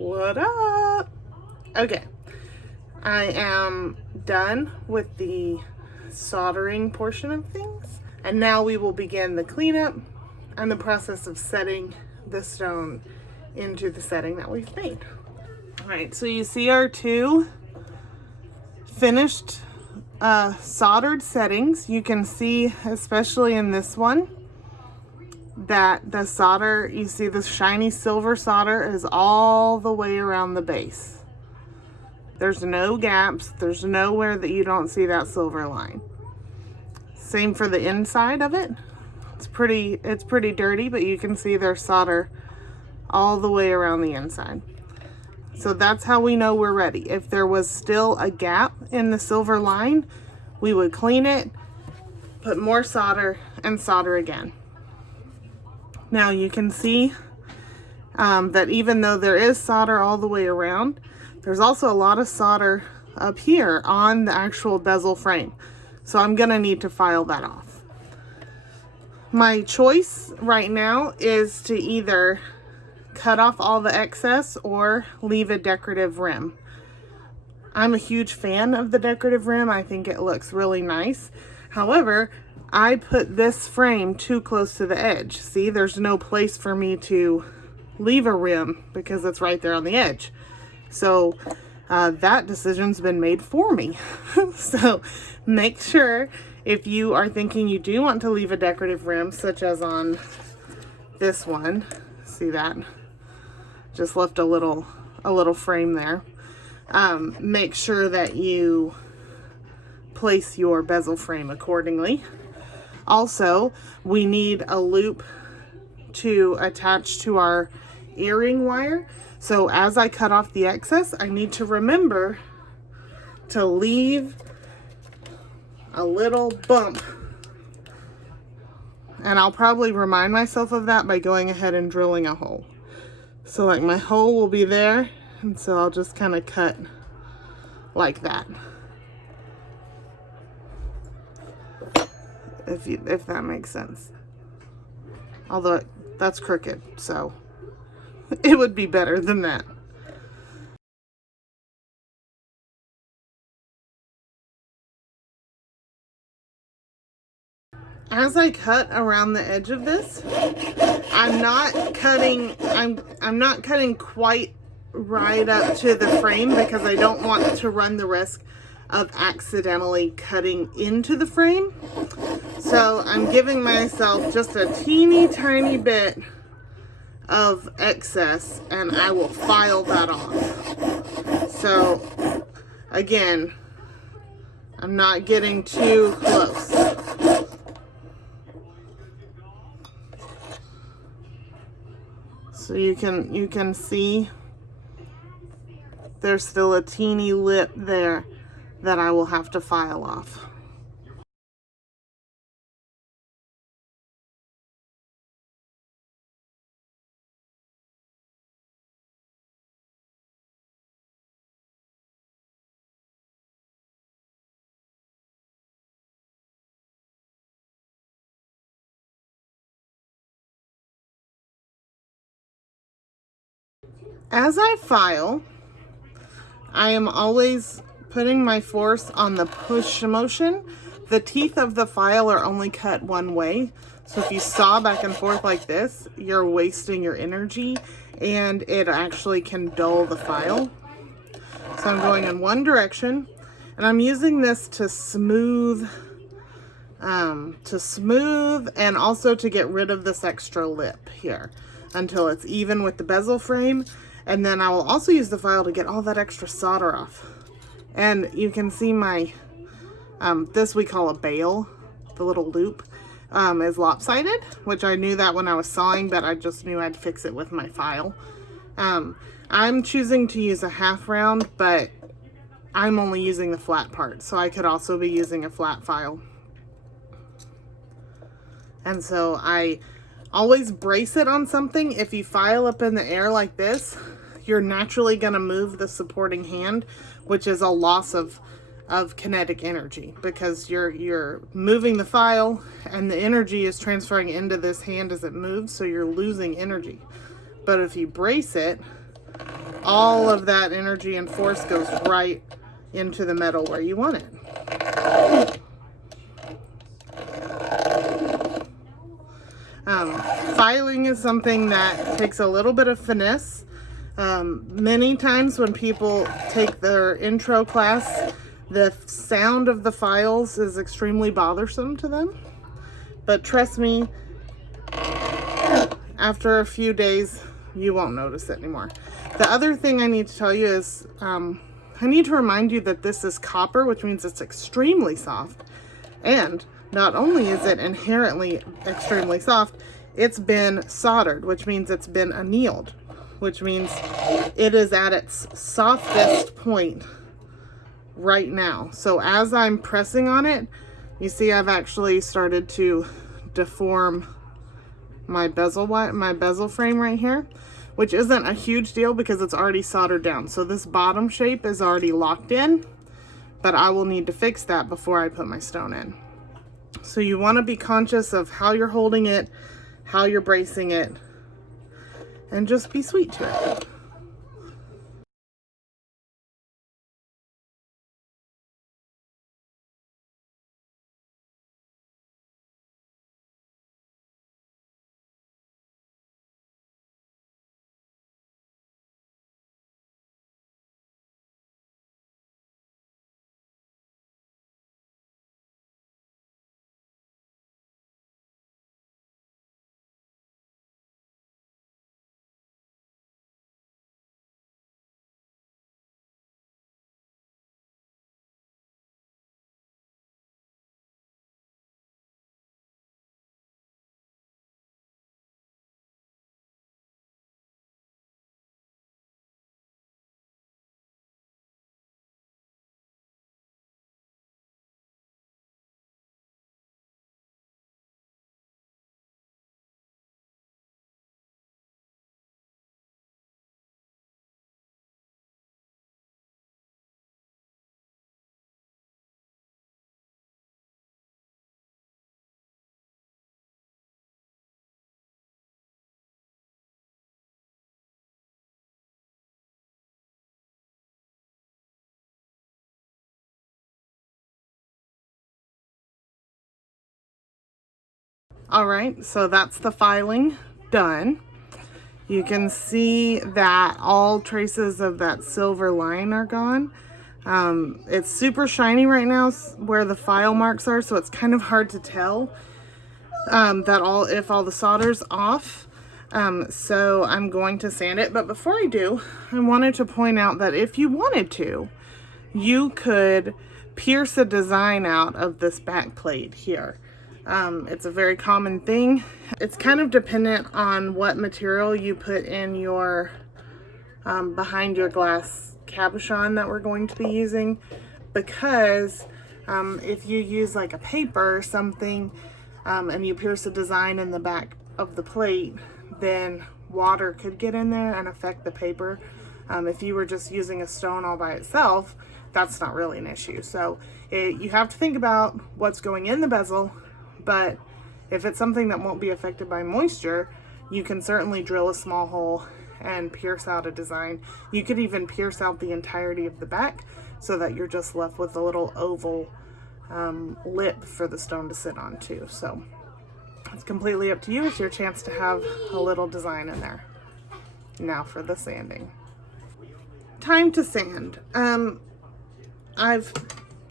What up? Okay, I am done with the soldering portion of things, and now we will begin the cleanup and the process of setting the stone into the setting that we've made. All right, so you see our two finished soldered settings. You can see, especially in this one, that the solder, you see the shiny silver solder is all the way around the base. There's no gaps. There's nowhere that you don't see that silver line. Same for the inside of it. It's pretty dirty, but you can see there's solder all the way around the inside. So that's how we know we're ready. If there was still a gap in the silver line, we would clean it, put more solder, and solder again. Now you can see that even though there is solder all the way around, there's also a lot of solder up here on the actual bezel frame. So I'm gonna need to file that off. My choice right now is to either cut off all the excess or leave a decorative rim. I'm a huge fan of the decorative rim. I think it looks really nice. However, I put this frame too close to the edge. See, there's no place for me to leave a rim because it's right there on the edge. So that decision's been made for me. So make sure, if you are thinking you do want to leave a decorative rim, such as on this one, see that? Just left a little frame there. Make sure that you place your bezel frame accordingly. Also, we need a loop to attach to our earring wire. So as I cut off the excess, I need to remember to leave a little bump. And I'll probably remind myself of that by going ahead and drilling a hole. So like my hole will be there, and so I'll just kind of cut like that. If that makes sense. Although that's crooked, so it would be better than that. As I cut around the edge of this, I'm not cutting quite right up to the frame because I don't want to run the risk of accidentally cutting into the frame. So I'm giving myself just a teeny tiny bit of excess, and I will file that off. So again, I'm not getting too close. So you can see there's still a teeny lip there that I will have to file off. As I file, I am always putting my force on the push motion. The teeth of the file are only cut one way. So if you saw back and forth like this, you're wasting your energy and it actually can dull the file. So I'm going in one direction, and I'm using this to smooth and also to get rid of this extra lip here until it's even with the bezel frame. And then I will also use the file to get all that extra solder off. And you can see my, this we call a bail, the little loop, is lopsided, which I knew that when I was sawing, but I just knew I'd fix it with my file. I'm choosing to use a half round, but I'm only using the flat part, so I could also be using a flat file. And so I always brace it on something. If you file up in the air like this, you're naturally going to move the supporting hand, which is a loss of kinetic energy because you're moving the file and the energy is transferring into this hand as it moves, so you're losing energy. But if you brace it, all of that energy and force goes right into the metal where you want it. Filing is something that takes a little bit of finesse. Many times when people take their intro class, the sound of the files is extremely bothersome to them. But trust me, after a few days, you won't notice it anymore. The other thing I need to tell you is, I need to remind you that this is copper, which means it's extremely soft. And not only is it inherently extremely soft, it's been soldered, which means it's been annealed, which means it is at its softest point right now. So as I'm pressing on it, you see I've actually started to deform my bezel frame right here, which isn't a huge deal because it's already soldered down. So this bottom shape is already locked in, but I will need to fix that before I put my stone in. So you want to be conscious of how you're holding it, how you're bracing it, and just be sweet to it. All right, so that's the filing done. You can see that all traces of that silver line are gone. It's super shiny right now where the file marks are, so it's kind of hard to tell if all the solder's off. So I'm going to sand it, but before I do, I wanted to point out that if you wanted to, you could pierce a design out of this back plate here. It's a very common thing. It's kind of dependent on what material you put in your behind your glass cabochon that we're going to be using, because if you use like a paper or something and you pierce a design in the back of the plate, then water could get in there and affect the paper. If you were just using a stone all by itself, that's not really an issue. So you have to think about what's going in the bezel, but if it's something that won't be affected by moisture, you can certainly drill a small hole and pierce out a design. You could even pierce out the entirety of the back so that you're just left with a little oval lip for the stone to sit on too. So it's completely up to you. It's your chance to have a little design in there. Now for the sanding. Time to sand. I've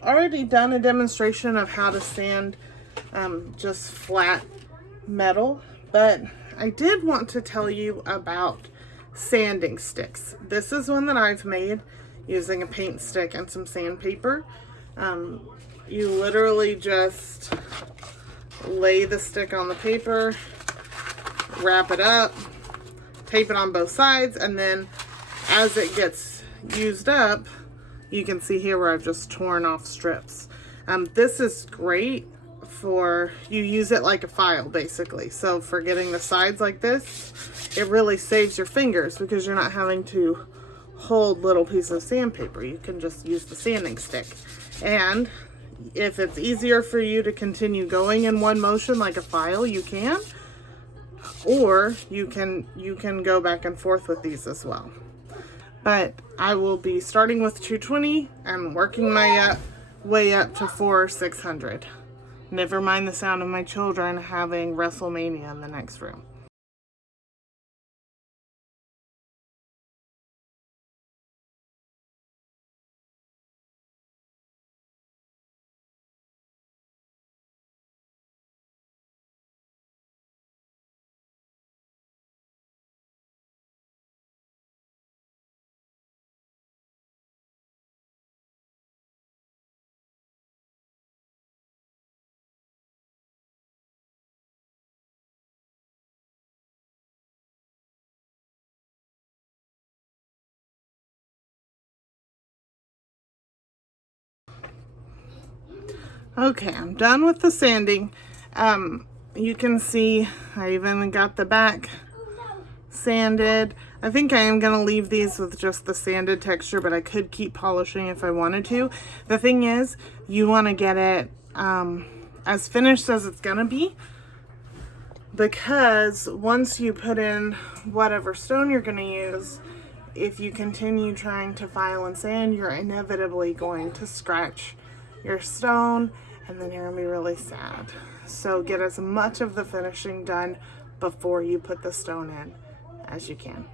already done a demonstration of how to sand just flat metal, but I did want to tell you about sanding sticks. This is one that I've made using a paint stick and some sandpaper. You literally just lay the stick on the paper, wrap it up, tape it on both sides, and then as it gets used up, you can see here where I've just torn off strips. This is great for, you use it like a file basically. So for getting the sides like this, it really saves your fingers because you're not having to hold little pieces of sandpaper. You can just use the sanding stick. And if it's easier for you to continue going in one motion like a file, you can, or you can go back and forth with these as well. But I will be starting with 220 and working my way up to 400 or 600. Never mind the sound of my children having WrestleMania in the next room. Okay, I'm done with the sanding. You can see I even got the back sanded. I think I am going to leave these with just the sanded texture, but I could keep polishing if I wanted to. The thing is, you want to get it as finished as it's going to be, because once you put in whatever stone you're going to use, if you continue trying to file and sand, you're inevitably going to scratch your stone, and then you're going to be really sad. So get as much of the finishing done before you put the stone in as you can.